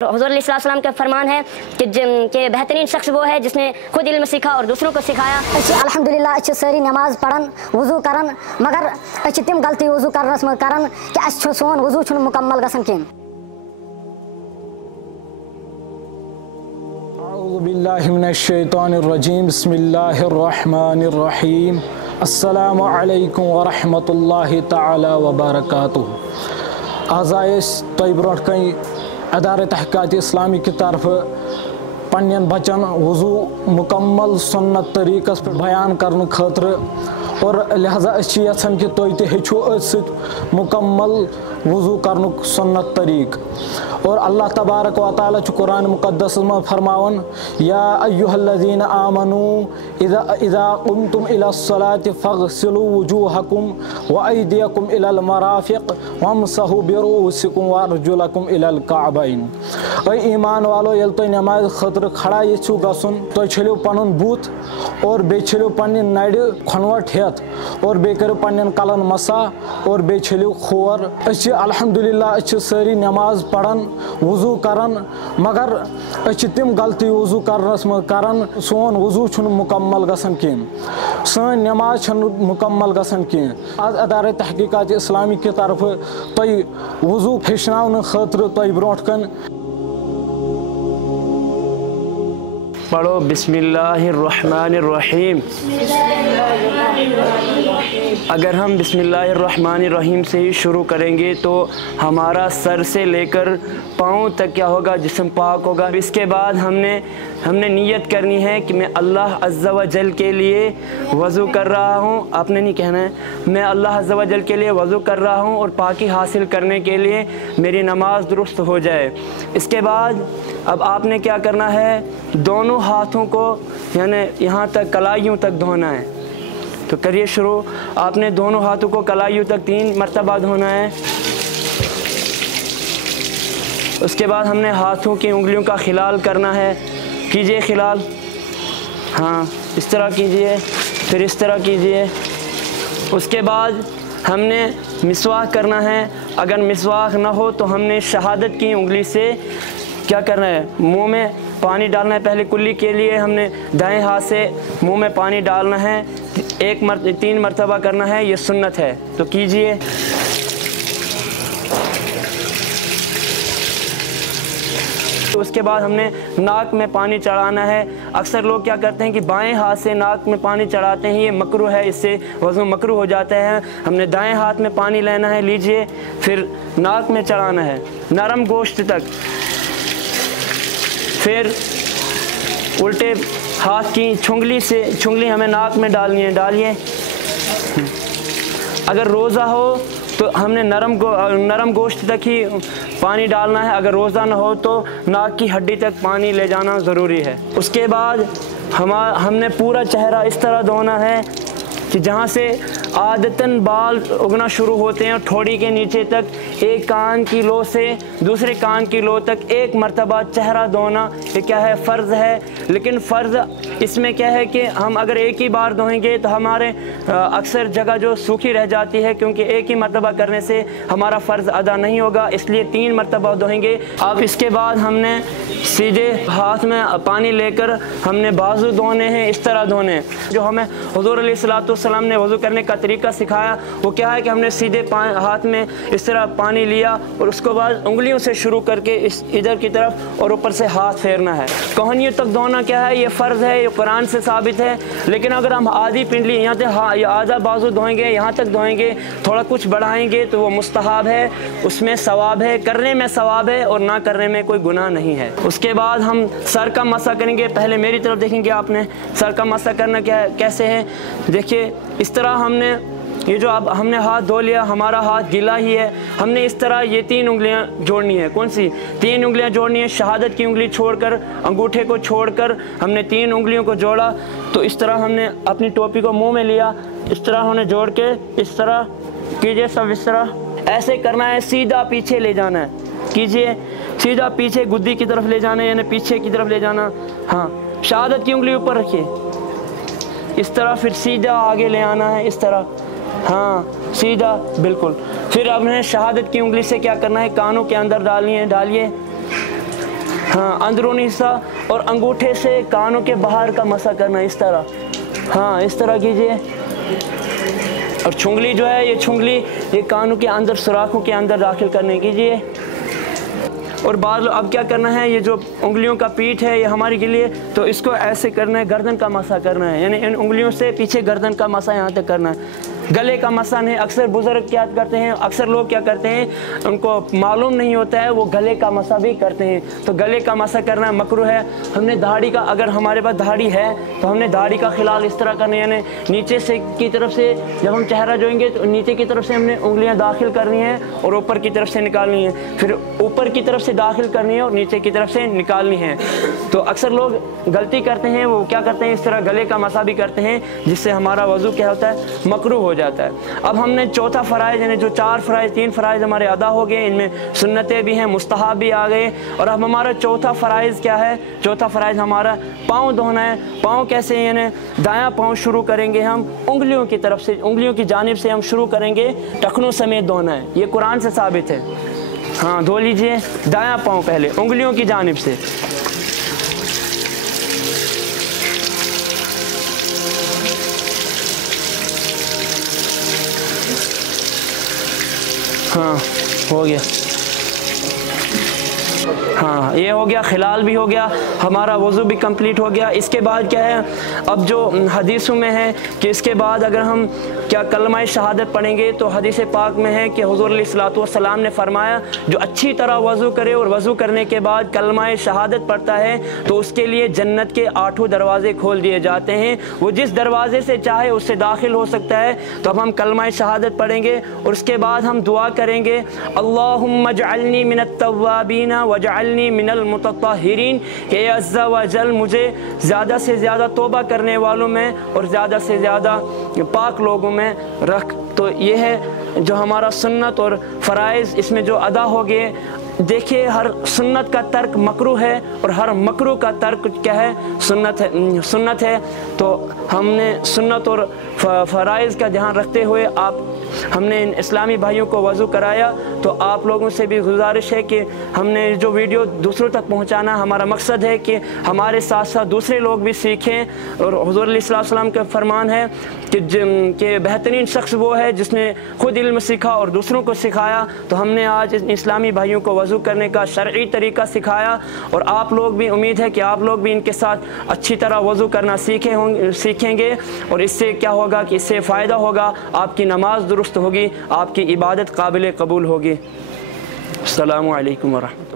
हुज़ूर अलैहि सलाम का फरमान है कि बेहतरीन शख्स वो है जिसने खुद इल्म सीखा और दूसरों को सिखाया। अल्हम्दुलिल्लाह सारी नमाज पढ़न वुजू करन मगर तिम गलती वुजू करनस में करन कि सोन वुजू मुकम्मल गसन कहीं। अऊज़ु बिल्लाहि मिनश शैतानिर रजीम बिस्मिल्लाहिर्रहमानिर्रहीम अस्सलामु अलैकुम व रहमतुल्लाहि तआला व बरकातुहू। आज़ाइस तोय ब्रोट कई अदारे तहक़ीक़ात इस्लामी की तरफ पन्नन बचन वुजू मुकम्मल सुन्नत तरीक़स पे बयान करने खतर और लिहाजा यछन कि तुम हेचो मुकम्मल वुजू करने सुन्नत तरीक़। और अल्लाह तबारक व तआला कुरान मुक़द्दस में फरमावन या अय्युहल्लज़ीना आमनू इज़ा क़ुमतुम इलस्सलाति फ़ग़सिलू वुजूहकुम व अयदियकुम इलल मराफ़िक़ वमसहू बिरुऊसिकुम व अर्जुलकुम इलल कअबैन। ऐ ईमान वालो यल तुम नमाज खतर खड़ा यछू गसुन तुम छलियो पनुन बूथ और बे छलियो पन्नि नड़ खनवट हेत और बे करो पन्नन कलन मसा और बे छलियो खोर। अल्हम्दुलिल्लाह सारी नमाज पढ़न वुजू करन मगर तिम गलती वुजू करनस में करन सोन वुजू मुकम्मल गसन कहीं, सन नमाज मुकम्मल गसन कहीं। आज अदारे तहक़ीक़ात इस्लामी की तरफ तुम वुजू हेचन खतर तुम ब्रोट कन पढ़ो बिस्मिल्लाहिर्रहमानिर्रहीम। अगर हम बिस्मिल्लाहिर्रहमानिर्रहीम से ही शुरू करेंगे तो हमारा सर से लेकर पाँव तक क्या होगा, जिस्म पाक होगा। इसके बाद हमने नियत करनी है कि मैं अल्लाह अज़्ज़ा व जल के लिए वज़ू कर रहा हूँ। आपने नहीं कहना है मैं अल्लाह अज़्ज़ा व जल के लिए वज़ू कर रहा हूँ और पाकी हासिल करने के लिए मेरी नमाज दुरुस्त हो जाए। इसके बाद अब आपने क्या करना है, दोनों हाथों को यानी यहाँ तक कलाइयों तक धोना है। तो करिए शुरू। आपने दोनों हाथों को कलाइयों तक 3 मरतबा धोना है। उसके बाद हमने हाथों की उंगलियों का खिलाल करना है। कीजिए खिलाल, हाँ इस तरह कीजिए, फिर इस तरह कीजिए। उसके बाद हमने मिसवाक करना है। अगर मिसवाक ना हो तो हमने शहादत की उंगली से क्या करना है, मुंह में पानी डालना है। पहले कुल्ली के लिए हमने दाएं हाथ से मुंह में पानी डालना है, 3 मरतबा करना है, ये सुन्नत है। तो कीजिए। तो उसके बाद हमने नाक में पानी चढ़ाना है। अक्सर लोग क्या करते हैं कि बाएं हाथ से नाक में पानी चढ़ाते हैं, ये मकरूह है, इससे वज़ू मकरूह हो जाता है। हमने दाएं हाथ में पानी लेना है, लीजिए, फिर नाक में चढ़ाना है नरम गोश्त तक। फिर उल्टे हाथ की छुंगली हमें नाक में डालनी है, डालिए। अगर रोज़ा हो तो हमने नरम गोश्त तक ही पानी डालना है। अगर रोज़ा ना हो तो नाक की हड्डी तक पानी ले जाना ज़रूरी है। उसके बाद हमने पूरा चेहरा इस तरह धोना है कि जहाँ से आदतन बाल उगना शुरू होते हैं ठोड़ी के नीचे तक, एक कान की लो से दूसरे कान की लो तक 1 मरतबा चेहरा धोना। ये क्या है, फ़र्ज़ है। लेकिन फ़र्ज़ इसमें क्या है कि हम अगर एक ही बार धोएंगे तो हमारे अक्सर जगह जो सूखी रह जाती है, क्योंकि एक ही मरतबा करने से हमारा फ़र्ज़ अदा नहीं होगा, इसलिए 3 मरतबा धोएंगे। अब इसके बाद हमने सीधे हाथ में पानी लेकर हमने बाजू धोने हैं, इस तरह धोने। जो हमें हुज़ूर अलैहिस्सलाम ने वज़ू करने का तरीका सिखाया वो क्या है कि हमने सीधे हाथ में इस तरह पानी लिया और उसके बाद उंगलियों से शुरू करके इधर की तरफ और ऊपर से हाथ फेरना है। कोहनियों तक धोना क्या है, ये फ़र्ज़ है, ये कुरान से साबित है। लेकिन अगर हम आधी पिंडली यहाँ से आधा बाजू धोएंगे, यहाँ तक धोएंगे, थोड़ा कुछ बढ़ाएंगे तो वो मुस्तहब है, उसमें सवाब है, करने में सवाब है और ना करने में कोई गुनाह नहीं है। उसके बाद हम सर का मसा करेंगे। पहले मेरी तरफ देखेंगे आपने सर का मसा करना क्या है, कैसे है। देखिए इस तरह हमने ये जो अब हमने हाथ धो लिया, हमारा हाथ गीला ही है, हमने इस तरह ये 3 उंगलियां जोड़नी है। कौन सी 3 उंगलियां जोड़नी है? शहादत की उंगली छोड़कर, अंगूठे को छोड़कर हमने 3 उंगलियों को जोड़ा। तो इस तरह हमने अपनी टोपी को मुंह में लिया, इस तरह हमने जोड़ के इस तरह कीजिए, सब इस तरह ऐसे करना है, सीधा पीछे ले जाना है। कीजिए, सीधा पीछे गुद्दी की तरफ ले जाना है, यानी पीछे की तरफ ले जाना। हाँ, शहादत की उंगली ऊपर रखिए, इस तरह, फिर सीधा आगे ले आना है, इस तरह, हाँ सीधा बिल्कुल। फिर अब हमें शहादत की उंगली से क्या करना है, कानों के अंदर डालिए, हाँ, अंदरूनी हिस्सा और अंगूठे से कानों के बाहर का मसा करना, इस तरह, हाँ इस तरह कीजिए। और छुंगली जो है, ये छुंगली ये कानों के अंदर, सुराखों के अंदर दाखिल करने कीजिए। और बाद अब क्या करना है, ये जो उंगलियों का पीठ है ये हमारी के लिए, तो इसको ऐसे करना है, गर्दन का मसा करना है, यानी इन उंगलियों से पीछे गर्दन का मसा यहाँ तक करना है। गले का मसा नहीं, अक्सर बुजुर्ग क्या करते हैं, अक्सर लोग क्या करते हैं, उनको मालूम नहीं होता है, वो गले का मसा भी करते हैं। तो गले का मसा करना मकरूह है। हमने दाढ़ी का, अगर हमारे पास दाढ़ी है तो हमने दाढ़ी का खिलाल इस तरह करना है, यानी नीचे से की तरफ से जब हम चेहरा जोएंगे तो नीचे की तरफ से हमने उंगलियां दाखिल करनी है और ऊपर की तरफ से निकालनी है, फिर ऊपर की तरफ से दाखिल करनी है और नीचे की तरफ से निकालनी है। तो अक्सर लोग गलती करते हैं, वो क्या करते हैं, इस तरह गले का मसा भी करते हैं, जिससे हमारा वज़ू क्या होता है, मकरूह हो जाता है। अब हमने चौथा फ़राइज़, यानी जो 4 फ़राइज़, 3 फ़राइज़ हमारे अदा हो गए, इनमें सुन्नतें भी हैं, मुस्तहब भी आ गए। और अब हमारा चौथा फ़राइज़ क्या है, चौथा फ़राइज़ हमारा पाँव धोना है। पाँव कैसे, यानी दायां पाँव शुरू करेंगे हम उंगलियों की तरफ से, उंगलियों की जानिब से हम शुरू करेंगे, टखनों समेत धोना है, ये कुरान से साबित है। हाँ धो लीजिए दायां पाँव पहले उंगलियों की जानिब से। हाँ हो गया, हाँ ये हो गया, खिलाल भी हो गया, हमारा वज़ू भी कंप्लीट हो गया। इसके बाद क्या है, अब जो हदीसों में है कि इसके बाद अगर हम क्या कलमा शहादत पढ़ेंगे, तो हदीस पाक में है कि हुज़ूर अलैहिस्सलातु वस्सलाम ने फरमाया, जो अच्छी तरह वज़ू करे और वज़ू करने के बाद कलमा शहादत पढ़ता है तो उसके लिए जन्नत के 8 दरवाज़े खोल दिए जाते हैं, वो जिस दरवाज़े से चाहे उससे दाखिल हो सकता है। तो अब हम कलमा शहादत पढ़ेंगे और उसके बाद हम दुआ करेंगे, अल्लाहुम्मा जअलनी मिनत तव्वाबीन वजअलनी मिनल मुतत्तहिरीन, हे अज़्ज़ा व जल मुझे ज़्यादा से ज़्यादा तौबा करने वालों में और ज़्यादा से ज़्यादा पाक लोगों में रख। तो ये है जो हमारा सुन्नत और फ़राइज़, इसमें जो अदा हो गए। देखिए हर सुन्नत का तर्क मकरूह है और हर मकरूह का तर्क क्या है, सुन्नत है। तो हमने सुन्नत और फ़राइज़ का ध्यान रखते हुए हमने इन इस्लामी भाइयों को वज़ू कराया। तो आप लोगों से भी गुजारिश है कि हमने जो वीडियो दूसरों तक पहुंचाना, हमारा मकसद है कि हमारे साथ साथ दूसरे लोग भी सीखें। और हुज़ूर अलैहि सल्लम का फरमान है कि बेहतरीन शख्स वो है जिसने खुद इल्म सीखा और दूसरों को सिखाया। तो हमने आज इस्लामी भाइयों को वज़ू करने का शरई तरीका सिखाया और आप लोग भी, उम्मीद है कि आप लोग भी इनके साथ अच्छी तरह वज़ू करना सीखेंगे। और इससे क्या होगा कि इससे फ़ायदा होगा, आपकी नमाज दुरुस्त होगी, आपकी इबादत काबिल कबूल होगी। अस्सलामु अलैकुम व रहमतुल्लाह।